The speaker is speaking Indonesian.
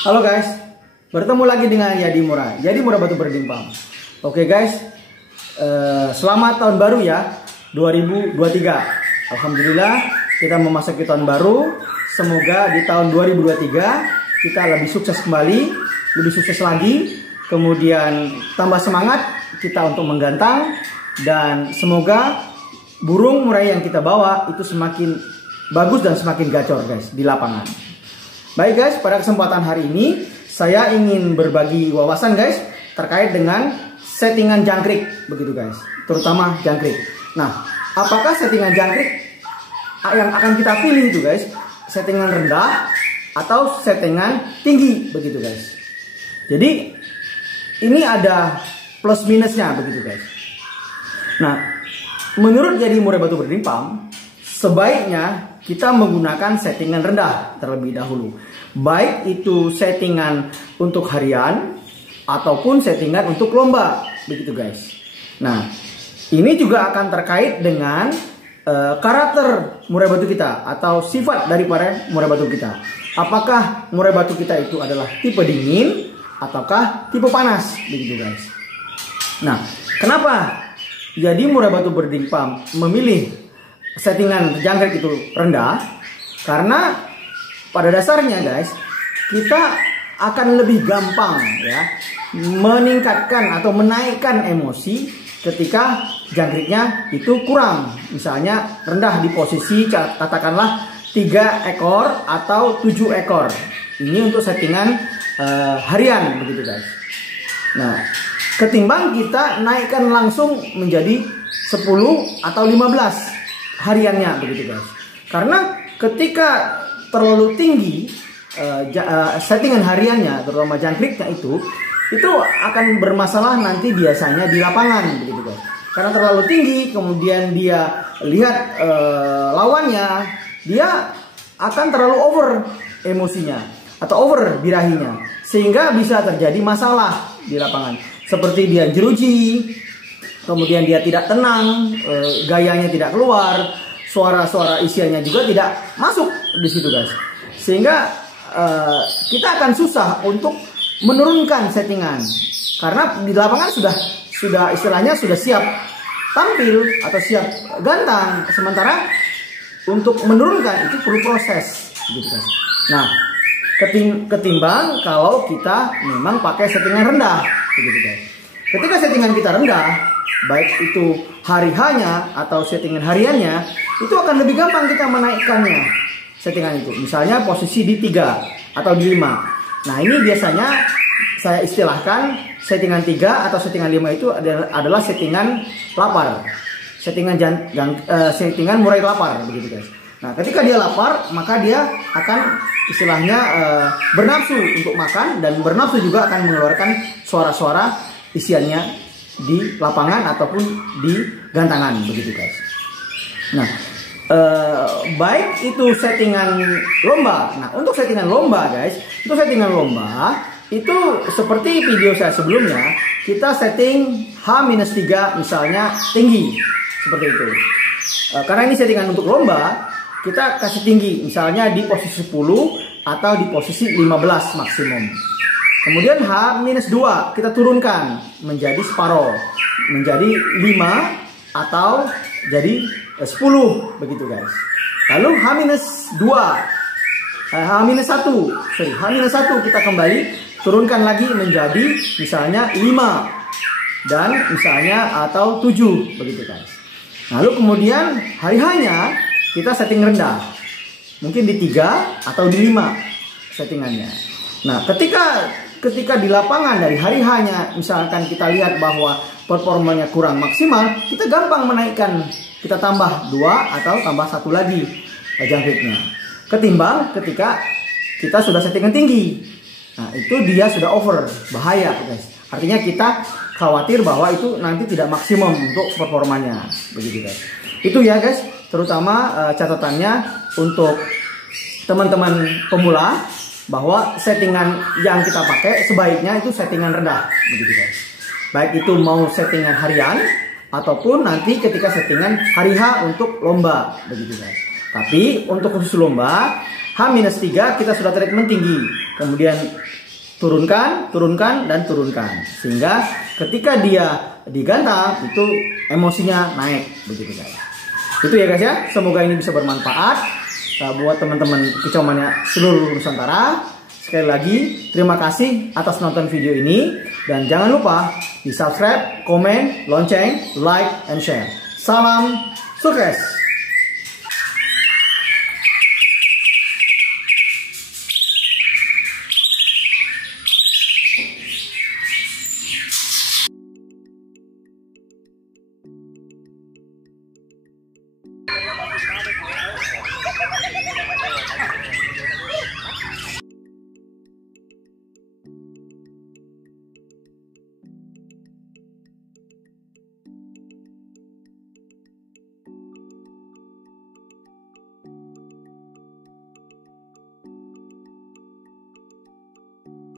Halo guys, bertemu lagi dengan Yadi Murah Batu Berdimpam. Oke guys, selamat tahun baru ya, 2023. Alhamdulillah kita memasuki tahun baru. Semoga di tahun 2023 kita lebih sukses kembali, lebih sukses lagi. Kemudian tambah semangat kita untuk menggantang. Dan semoga burung murai yang kita bawa itu semakin bagus dan semakin gacor guys di lapangan. Baik guys, pada kesempatan hari ini saya ingin berbagi wawasan guys terkait dengan settingan jangkrik begitu guys, terutama jangkrik. Nah, apakah settingan jangkrik yang akan kita pilih itu guys, settingan rendah atau settingan tinggi begitu guys. Jadi ini ada plus minusnya begitu guys. Nah, menurut Yadi Murah Batu Berdimpam, sebaiknya kita menggunakan settingan rendah terlebih dahulu. Baik itu settingan untuk harian ataupun settingan untuk lomba, begitu guys. Nah, ini juga akan terkait dengan karakter murai batu kita atau sifat daripada murai batu kita. Apakah murai batu kita itu adalah tipe dingin ataukah tipe panas, begitu guys. Nah, kenapa Yadi Murah Batu Berdimpam memilih settingan jangkrik itu rendah? Karena pada dasarnya guys, kita akan lebih gampang ya meningkatkan atau menaikkan emosi ketika jangkriknya itu kurang. Misalnya rendah di posisi katakanlah 3 ekor atau 7 ekor. Ini untuk settingan harian begitu guys. Nah, ketimbang kita naikkan langsung menjadi 10 atau 15 hariannya begitu guys. Karena ketika terlalu tinggi settingan hariannya, terutama jangkriknya itu akan bermasalah nanti biasanya di lapangan begitu guys. Karena terlalu tinggi, kemudian dia lihat lawannya, dia akan terlalu over emosinya atau over birahinya, sehingga bisa terjadi masalah di lapangan. Seperti dia jeruji, kemudian dia tidak tenang, gayanya tidak keluar, suara-suara isiannya juga tidak masuk di situ guys. Sehingga kita akan susah untuk menurunkan settingan, karena di lapangan sudah istilahnya sudah siap tampil atau siap gantang. Sementara untuk menurunkan itu perlu proses, gitu guys. Nah, ketimbang kalau kita memang pakai settingan rendah, begitu guys. Ketika settingan kita rendah, baik itu hari hanya atau settingan hariannya, itu akan lebih gampang kita menaikkannya settingan itu. Misalnya posisi di 3 atau di 5. Nah, ini biasanya saya istilahkan settingan 3 atau settingan 5 itu adalah settingan lapar. Settingan murai lapar begitu guys. Nah, ketika dia lapar, maka dia akan istilahnya bernafsu untuk makan, dan bernafsu juga akan mengeluarkan suara-suara isiannya di lapangan ataupun di gantangan begitu guys. Nah, baik itu settingan lomba. Nah, untuk settingan lomba guys, itu seperti video saya sebelumnya, kita setting H-3 misalnya tinggi seperti itu. Karena ini settingan untuk lomba, kita kasih tinggi misalnya di posisi 10 atau di posisi 15 maksimum. Kemudian H-2 kita turunkan menjadi separoh, menjadi 5 atau jadi 10 begitu guys. Lalu H-1 kita kembali turunkan lagi menjadi misalnya 5 dan misalnya atau 7 begitu guys. Lalu kemudian hari hanya kita setting rendah, mungkin di 3 atau di 5 settingannya. Nah, ketika di lapangan dari hari hanya misalkan kita lihat bahwa performanya kurang maksimal, kita gampang menaikkan, kita tambah 2 atau tambah 1 lagi jangkriknya. Ketimbang ketika kita sudah settingan tinggi. Nah, itu dia sudah over, bahaya guys. Artinya kita khawatir bahwa itu nanti tidak maksimum untuk performanya begitu guys. Itu ya guys, terutama catatannya untuk teman-teman pemula, bahwa settingan yang kita pakai sebaiknya itu settingan rendah begitu guys. Baik itu mau settingan harian ataupun nanti ketika settingan hari H untuk lomba begitu guys. Tapi untuk khusus lomba H-3 kita sudah treatment tinggi. kemudian turunkan, dan turunkan. Sehingga ketika dia digantam itu emosinya naik begitu guys. Itu ya guys ya. Semoga ini bisa bermanfaat buat teman-teman kicauannya seluruh Nusantara. Sekali lagi terima kasih atas nonton video ini dan jangan lupa di subscribe, komen, lonceng, like, and share. Salam sukses.